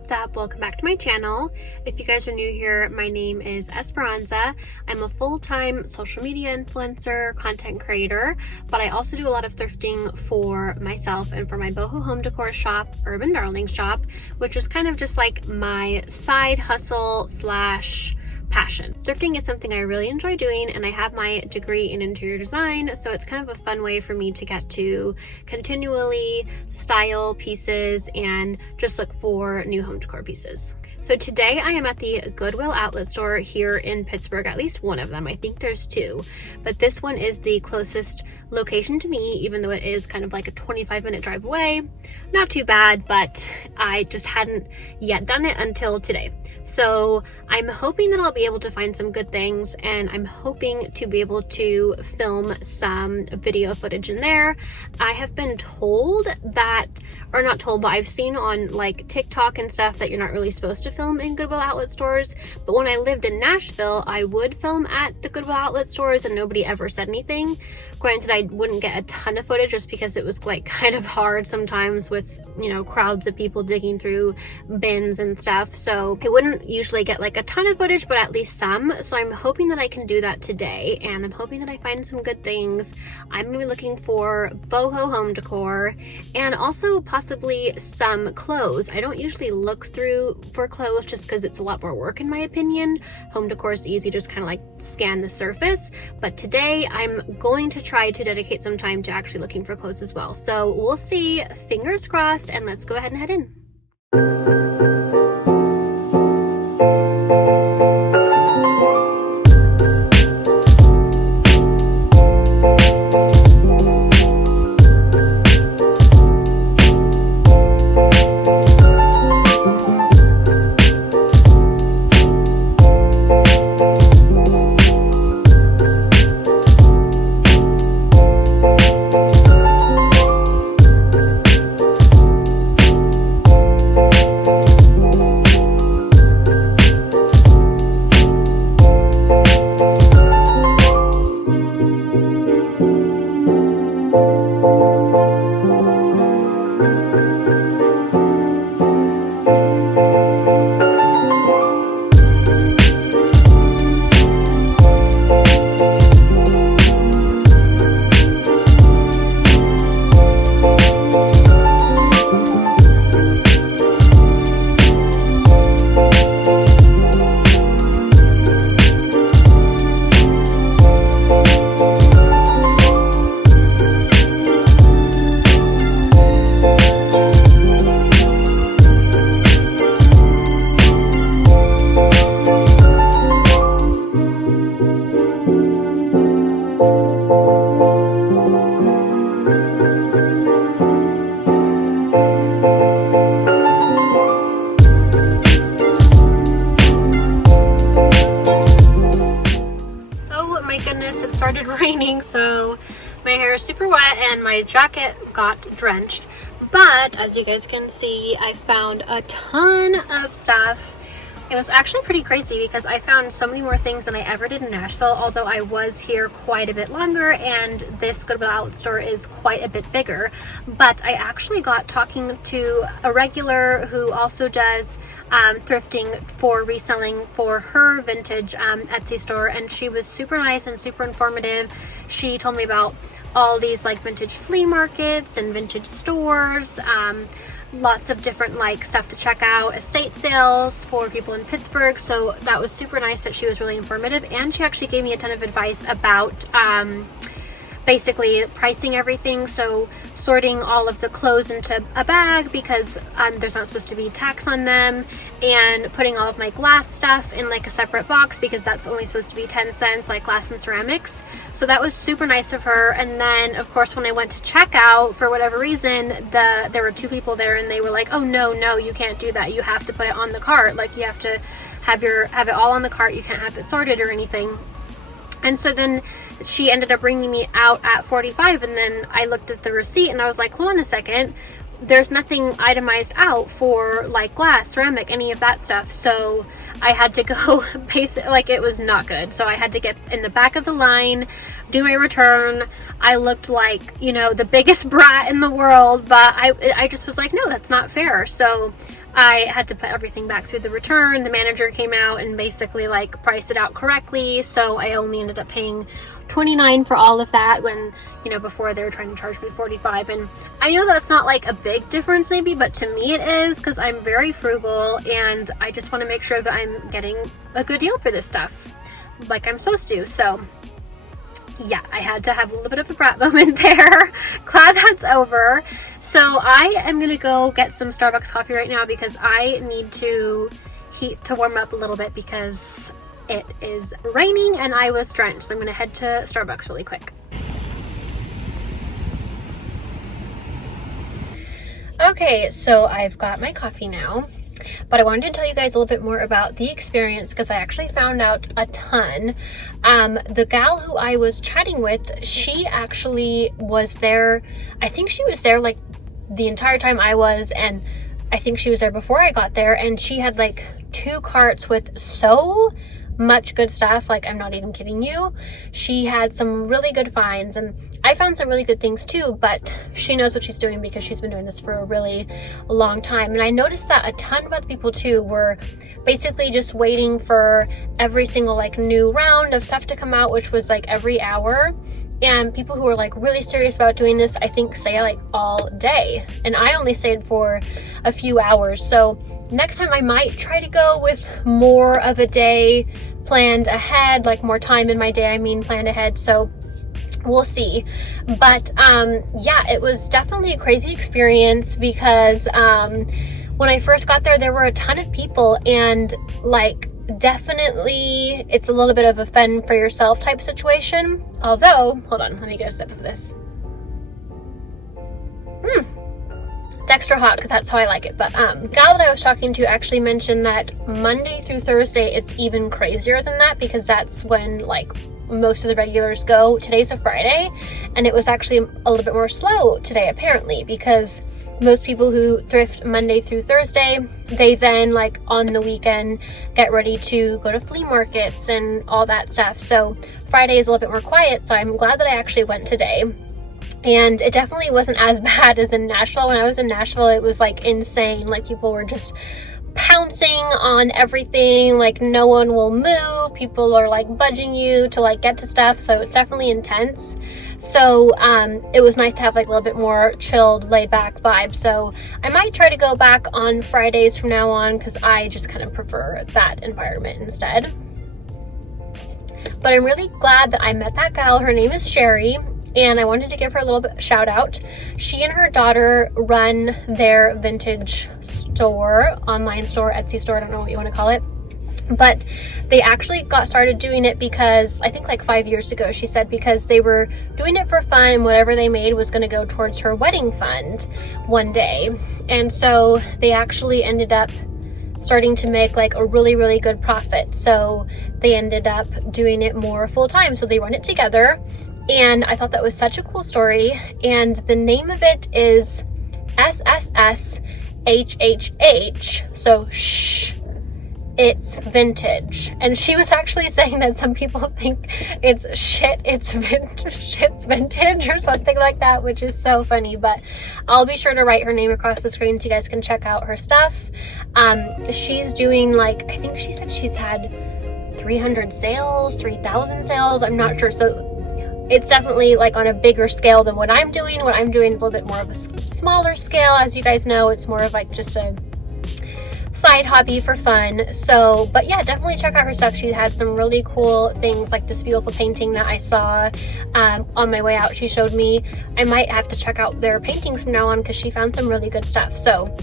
what's up? Welcome back to my channel. If you guys are new here, my name is Esperanza. I'm a full-time social media influencer, content creator, but I also do a lot of thrifting for myself and for my Boho home decor shop, Urban Darling shop, which is kind of just like my side hustle slash passion. Thrifting is something I really enjoy doing, and I have my degree in interior design, so it's kind of a fun way for me to get to continually style pieces and just look for new home decor pieces. So today I am at the Goodwill Outlet Store here in Pittsburgh, at least one of them. I think there's two, but this one is the closest location to me, even though it is kind of like a 25-minute drive away. Not too bad, but I just hadn't yet done it until today. So I'm hoping that I'll be able to find some good things, and I'm hoping to be able to film some video footage in there. I have been told that, or not told, but I've seen on like TikTok and stuff that you're not really supposed to film in Goodwill Outlet stores. But when I lived in Nashville, I would film at the Goodwill Outlet stores and nobody ever said anything. Granted, I wouldn't get a ton of footage just because it was like kind of hard sometimes with, you know, crowds of people digging through bins and stuff. So I wouldn't usually get like a ton of footage, but at least some. So I'm hoping that I can do that today, and I'm hoping that I find some good things. I'm gonna be looking for boho home decor and also possibly some clothes. I don't usually look through for clothes just because it's a lot more work in my opinion. Home decor is easy, just kind of like scan the surface. But today I'm going to try to dedicate some time to actually looking for clothes as well. So we'll see, fingers crossed, and let's go ahead and head in. Raining, so my hair is super wet and my jacket got drenched, but as you guys can see, I found a ton of stuff. It was actually pretty crazy because I found so many more things than I ever did in Nashville, although I was here quite a bit longer and this Goodwill Outlet store is quite a bit bigger. But I actually got talking to a regular who also does thrifting for reselling for her vintage Etsy store, and she was super nice and super informative. She told me about all these like vintage flea markets and vintage stores, lots of different like stuff to check out, estate sales for people in Pittsburgh. So that was super nice that she was really informative, and she actually gave me a ton of advice about basically pricing everything. So sorting all of the clothes into a bag because there's not supposed to be tax on them, and putting all of my glass stuff in like a separate box because that's only supposed to be 10 cents, like glass and ceramics. So that was super nice of her. And then of course when I went to check out, for whatever reason, there were two people there and they were like, oh no, you can't do that, you have to put it on the cart, like you have to have it all on the cart, you can't have it sorted or anything. And so then she ended up bringing me out at 45, and then I looked at the receipt and I was like, hold on a second, there's nothing itemized out for like glass, ceramic, any of that stuff. So I had to go like it was not good. So I had to get in the back of the line, do my return. I looked like, you know, the biggest brat in the world, but I just was like, no, that's not fair. So I had to put everything back through the return. The manager came out and basically like priced it out correctly, so I only ended up paying $29 for all of that when, you know, before they were trying to charge me $45. And I know that's not like a big difference maybe, but to me it is, because I'm very frugal and I just want to make sure that I'm getting a good deal for this stuff like I'm supposed to. So yeah, I had to have a little bit of a brat moment there. Glad that's over. So I am gonna go get some Starbucks coffee right now because I need to warm up a little bit because it is raining and I was drenched. So I'm gonna head to Starbucks really quick. Okay, so I've got my coffee now, but I wanted to tell you guys a little bit more about the experience because I actually found out a ton. The gal who I was chatting with, she actually was there. I think she was there like the entire time I was, and I think she was there before I got there, and she had like 2 carts with so much good stuff. Like, I'm not even kidding you. She had some really good finds, and I found some really good things too, but she knows what she's doing because she's been doing this for a really long time. And I noticed that a ton of other people too were basically just waiting for every single like new round of stuff to come out, which was like every hour. And people who are like really serious about doing this, I think, stay like all day. And I only stayed for a few hours. So next time I might try to go with more of a day planned ahead, like more time in my day, I mean planned ahead. So we'll see. But yeah, it was definitely a crazy experience because when I first got there, there were a ton of people, and like definitely it's a little bit of a fend for yourself type situation. Although, hold on, let me get a sip of this. It's extra hot because that's how I like it. But the gal that I was talking to actually mentioned that Monday through Thursday it's even crazier than that, because that's when like most of the regulars go. Today's a Friday, and it was actually a little bit more slow today apparently, because most people who thrift Monday through Thursday, they then like on the weekend get ready to go to flea markets and all that stuff. So Friday is a little bit more quiet, so I'm glad that I actually went today. And it definitely wasn't as bad as in Nashville. When I was in Nashville, it was like insane. Like people were just pouncing on everything, like no one will move. People are like budging you to like get to stuff, so it's definitely intense. So it was nice to have like a little bit more chilled, laid back vibe. So I might try to go back on Fridays from now on, because I just kind of prefer that environment instead. But I'm really glad that I met that gal. Her name is Sherry, and I wanted to give her a little bit shout out. She and her daughter run their vintage store, online store, Etsy store, I don't know what you want to call it. But they actually got started doing it because I think like 5 years ago, she said, because they were doing it for fun and whatever they made was going to go towards her wedding fund one day. And so they actually ended up starting to make like a really, really good profit. So they ended up doing it more full time. So they run it together. And I thought that was such a cool story. And the name of it is SSSHHH. So shh. It's vintage. And she was actually saying that some people think it's shit's vintage or something like that, which is so funny. But I'll be sure to write her name across the screen so you guys can check out her stuff. She's doing like, I think she said she's had 300 sales, 3,000 sales, I'm not sure. So it's definitely like on a bigger scale than what I'm doing. What I'm doing is a little bit more of a smaller scale. As you guys know, it's more of like just a side hobby for fun. So, but yeah, definitely check out her stuff. She had some really cool things, like this beautiful painting that I saw on my way out. She showed me. I might have to check out their paintings from now on because she found some really good stuff. So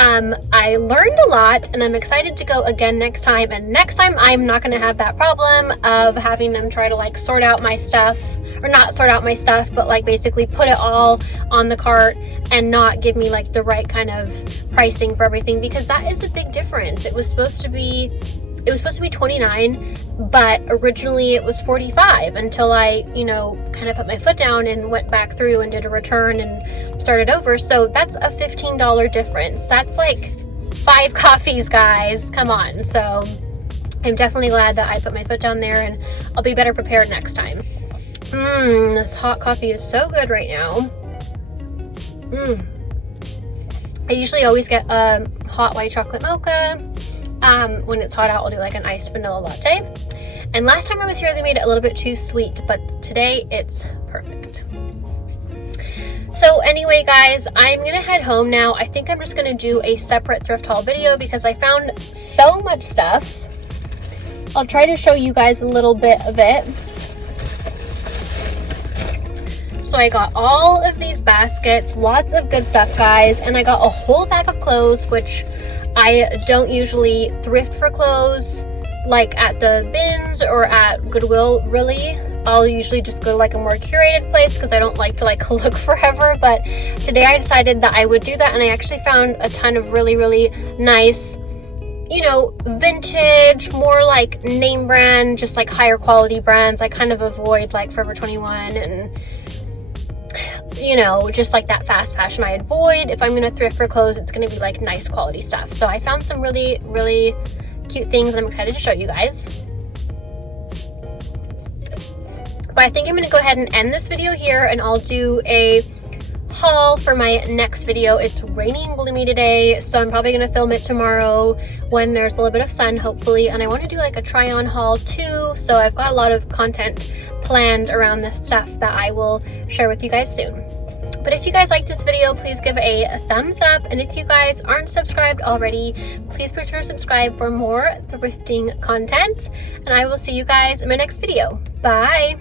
I learned a lot, and I'm excited to go again next time. And next time I'm not going to have that problem of having them try to like sort out my stuff, or not sort out my stuff, but like basically put it all on the cart and not give me like the right kind of pricing for everything, because that is a big difference. It was supposed to be $29, but originally it was $45 until I, you know, kind of put my foot down and went back through and did a return and started over. So that's a $15 difference. That's like 5 coffees, guys. Come on. So I'm definitely glad that I put my foot down there, and I'll be better prepared next time. This hot coffee is so good right now. I usually always get hot white chocolate mocha. When it's hot out, I'll do like an iced vanilla latte. And last time I was here, they made it a little bit too sweet, but today it's perfect. So anyway, guys, I'm gonna head home now. I think I'm just gonna do a separate thrift haul video because I found so much stuff. I'll try to show you guys a little bit of it. So I got all of these baskets, lots of good stuff, guys, and I got a whole bag of clothes, which I don't usually thrift for clothes like at the bins or at Goodwill, really. I'll usually just go to like a more curated place because I don't like to like look forever, but today I decided that I would do that, and I actually found a ton of really, really nice, you know, vintage, more like name brand, just like higher quality brands. I kind of avoid like Forever 21 and, you know, just like that fast fashion I avoid. If I'm gonna thrift for clothes, it's gonna be like nice quality stuff. So I found some really, really cute things and I'm excited to show you guys. But I think I'm gonna go ahead and end this video here, and I'll do a haul for my next video. It's rainy and gloomy today, so I'm probably gonna film it tomorrow when there's a little bit of sun, hopefully. And I want to do like a try on haul too, so I've got a lot of content planned around this stuff that I will share with you guys soon. But if you guys like this video, please give a thumbs up, and if you guys aren't subscribed already, please be sure to subscribe for more thrifting content, and I will see you guys in my next video. Bye!